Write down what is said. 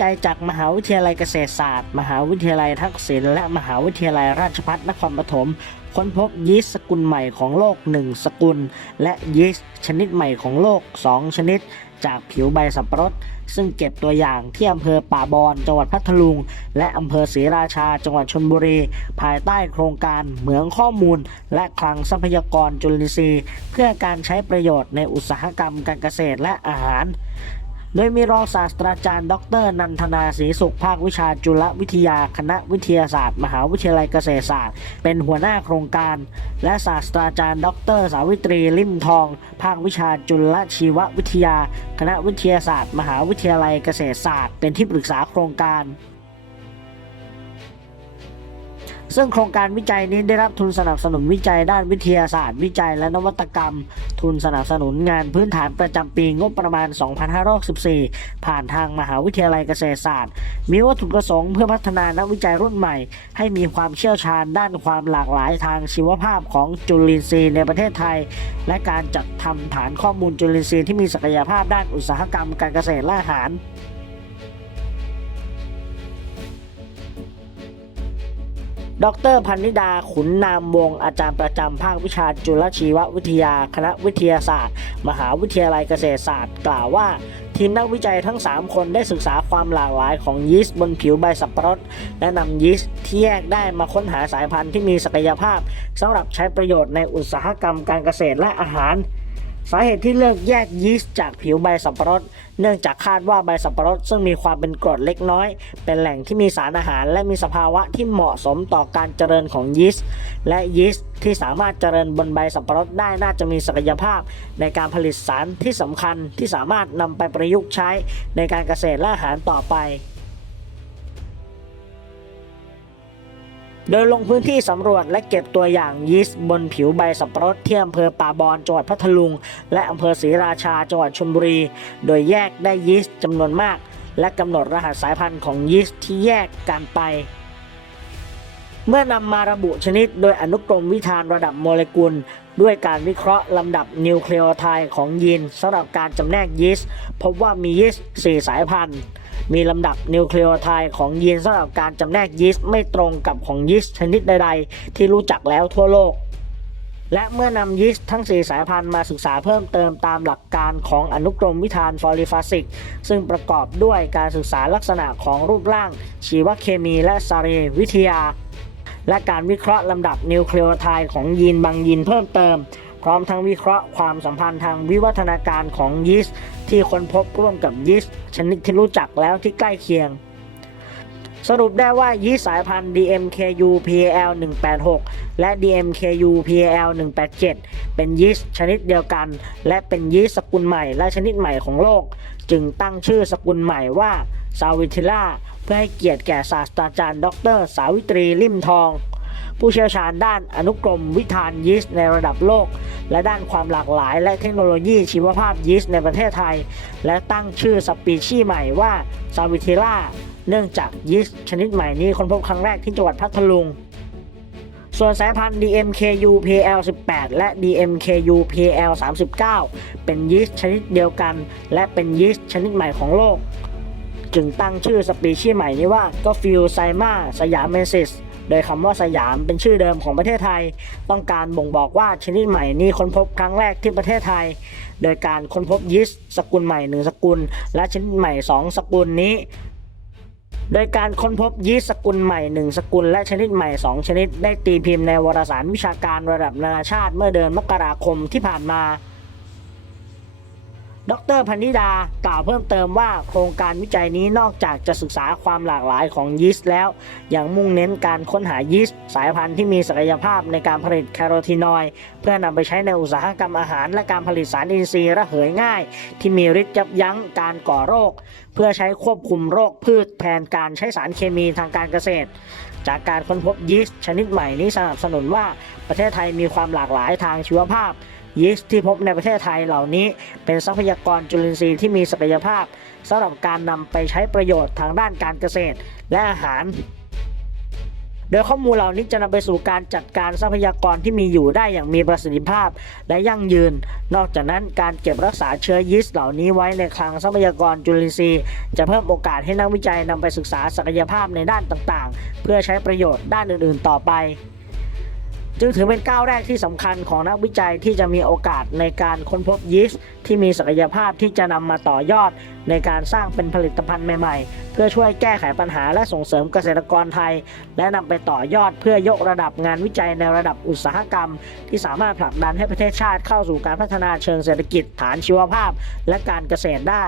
จัยจากมหาวิทยาลัยเกษตรศาสตร์ มหาวิทยาลัยทักษิณและมหาวิทยาลัยราชภัฏนครปฐมค้นพบยีสต์สกุลใหม่ของโลก 1 สกุล และยีสต์ชนิดใหม่ของโลก 2 ชนิด จากผิวใบสับปะรด ซึ่งเก็บตัวอย่างที่อำเภอป่าบอนจังหวัดพัทลุง และอำเภอศรีราชาจังหวัดชลบุรี ภายใต้โครงการเหมืองข้อมูล และคลังทรัพยากรจุลินทรีย์ เพื่อการใช้ประโยชน์ในอุตสาหกรรมการเกษตรและอาหาร โดยมีรองศาสตราจารย์ ดร นันทนาศรีสุขภาควิชาจุลวิทยาคณะวิทยาศาสตร์ มหาวิทยาลัยเกษตรศาสตร์ เป็นหัวหน้าโครงการ และศาสตราจารย์ ดร สาวิตรีลิมทอง ภาควิชาจุลชีววิทยา คณะวิทยาศาสตร์ มหาวิทยาลัยเกษตรศาสตร์ เป็นที่ปรึกษาโครงการ ซึ่งโครงการวิจัยนี้ได้รับทุนสนับสนุนวิจัยด้านวิทยาศาสตร์ วิจัยและนวัตกรรม ทุนสนับสนุนงานพื้นฐานประจำปีงบประมาณ 2564ผ่านทางมหาวิทยาลัยเกษตรศาสตร์ มีวัตถุประสงค์เพื่อพัฒนานักวิจัยรุ่นใหม่ ให้มีความเชี่ยวชาญด้านความหลากหลายทางชีวภาพของจุลินทรีย์ในประเทศไทย และการจัดทำฐานข้อมูลจุลินทรีย์ที่มีศักยภาพด้านอุตสาหกรรมการเกษตรและอาหาร ดรพันนิดาขุนนามวงอาจารย์ประจำภาควิชาจุลชีววิทยา คณะวิทยาศาสตร์ มหาวิทยาลัยเกษตรศาสตร์ กล่าวว่า ทีมนักวิจัยทั้ง 3 คนได้ศึกษาความหลากหลายของยีสต์บนผิวใบสับปะรด และนำยีสต์ที่แยกได้มาค้นหาสายพันธุ์ที่มีศักยภาพสำหรับใช้ประโยชน์ในอุตสาหกรรมการเกษตรและอาหาร สาเหตุที่เลือกแยกยีสต์จากผิวใบสับปะรด เนื่องจากคาดว่าใบสับปะรดซึ่งมีความเป็นกรดเล็กน้อย เป็นแหล่งที่มีสารอาหาร และมีสภาวะที่เหมาะสมต่อการเจริญของยีสต์และยีสต์ที่สามารถเจริญบนใบสับปะรดได้น่าจะมีศักยภาพ ในการผลิตสารที่สำคัญที่สามารถนำไปประยุกต์ใช้ในการเกษตรและอาหารต่อไป โดยลงพื้นที่สำรวจและเก็บตัวอย่างยีสต์บนผิวใบสับปะรดที่อำเภอป่าบอนจังหวัดพัทลุง และอำเภอศรีราชาจังหวัดชลบุรี โดยแยกได้ยีสต์จำนวนมาก และกำหนดรหัสสายพันธุ์ของยีสต์ที่แยกกันไป เมื่อนำมาระบุชนิดโดยอนุกรมวิธานระดับโมเลกุล ด้วยการวิเคราะห์ลำดับนิวเคลียโอไทด์ของยีนสำหรับการจำแนกยีสต์พบว่ามียีสต์4สายพันธุ์ มีลำดับนิวเคลียอไทด์ของยีนสำหรับการจำแนกยีสต์ไม่ตรงกับของยีสต์ชนิดใดๆ ที่รู้จักแล้วทั่วโลก และเมื่อนำยีสต์ทั้ง 4 สายพันธุ์มาศึกษาเพิ่มเติมตามหลักการของอนุกรมวิธานฟอลิฟาสิก ซึ่งประกอบด้วยการศึกษาลักษณะของรูปร่าง ชีวเคมีและสรีวิทยา และการวิเคราะห์ลำดับนิวเคลียอไทด์ของยีนบางยีนเพิ่มเติม พร้อมทั้งวิเคราะห์ความสัมพันธ์ทางวิวัฒนาการของยีสต์ที่ค้นพบร่วมกับยีสต์ชนิดที่รู้จักแล้วที่ใกล้เคียง สรุปได้ว่ายีสต์สายพันธุ์ DMKU PAL 186และ DMKU PAL 187เป็นยีสต์ชนิดเดียวกัน และเป็นยีสต์สกุลใหม่และชนิดใหม่ของโลก จึงตั้งชื่อสกุลใหม่ว่าซาวิทิล่าเพื่อให้เกียรติแก่ศาสตราจารย์ ดร สาวิตรีลิมทอง ผู้เชี่ยวชาญด้านอนุกรมวิธานยีสต์ในระดับโลก และด้านความหลากหลาย และเทคโนโลยีชีวภาพยีสต์ในประเทศไทย และตั้งชื่อสปีชีส์ใหม่ว่าซาวิทิล่าเนื่องจากยีสต์ชนิดใหม่นี้ค้นพบครั้งแรกที่จังหวัดพัทลุงส่วนสายพันธุ์ DMKU PL 18 และ DMKU PL 39 เป็นยีสต์ชนิดเดียวกัน และเป็นยีสต์ชนิดใหม่ของโลก จึงตั้งชื่อสปีชีส์ใหม่นี้ว่าก็ฟิลไซมาสยามเมนซิส โดยคำว่าสยามเป็นชื่อเดิมของประเทศไทย ต้องการบ่งบอกว่าชนิดใหม่นี้ค้นพบครั้งแรกที่ประเทศไทย โดยการค้นพบยีสต์สกุลใหม่หนึ่งสกุล และชนิดใหม่สองสกุลนี้โดยการค้นพบยีสต์สกุลใหม่ 1 สกุลและชนิดใหม่ 2 ชนิด ได้ตีพิมพ์ในวารสารวิชาการระดับนานาชาติเมื่อเดือนมกราคมที่ผ่านมา ดรพันนิดา ล่าวเพิ่มเติมว่าโครงการวิจัยนี้นอกจากจะศึกษาความหลากหลายของยีสต์แล้วยังมุ่งเน้นการค้นหายีสต์สายพันธุ์ที่มีศักยภาพในการผลิตแคโรทีนอยด์เพื่อนำไปใช้ในอุตสาหกรรมอาหาร และการผลิตสารอินทรีย์ระเหยง่าย ที่มีฤทธิ์ยับยั้งการก่อโรค เพื่อใช้ควบคุมโรคพืชแทนการใช้สารเคมีทางการเกษตร จากการค้นพบยีสต์ชนิดใหม่นี้สนับสนุนว่าประเทศไทยมีความหลากหลายทางชีวภาพ ยีสต์ที่พบในประเทศไทยเหล่านี้ เป็นทรัพยากรจุลินทรีย์ที่มีศักยภาพสำหรับการนำไปใช้ประโยชน์ทางด้านการเกษตรและอาหาร โดยข้อมูลเหล่านี้จะนำไปสู่การจัดการทรัพยากรที่มีอยู่ได้อย่างมีประสิทธิภาพและยั่งยืน นอกจากนั้นการเก็บรักษาเชื้อยีสต์เหล่านี้ไว้ในคลังทรัพยากรจุลินทรีย์ จะเพิ่มโอกาสให้นักวิจัยนำไปศึกษาศักยภาพในด้านต่างๆ เพื่อใช้ประโยชน์ด้านอื่นๆ ต่อไป จึงถือเป็นก้าวแรกที่สำคัญของนักวิจัยที่จะมีโอกาสในการค้นพบยีสต์ที่มีศักยภาพที่จะนำมาต่อยอด ในการสร้างเป็นผลิตภัณฑ์ใหม่ๆ เพื่อช่วยแก้ไขปัญหาและส่งเสริมเกษตรกรไทย และนำไปต่อยอดเพื่อยกระดับงานวิจัยในระดับอุตสาหกรรม ที่สามารถผลักดันให้ประเทศชาติเข้าสู่การพัฒนาเชิงเศรษฐกิจฐานชีวภาพ และการเกษตรได้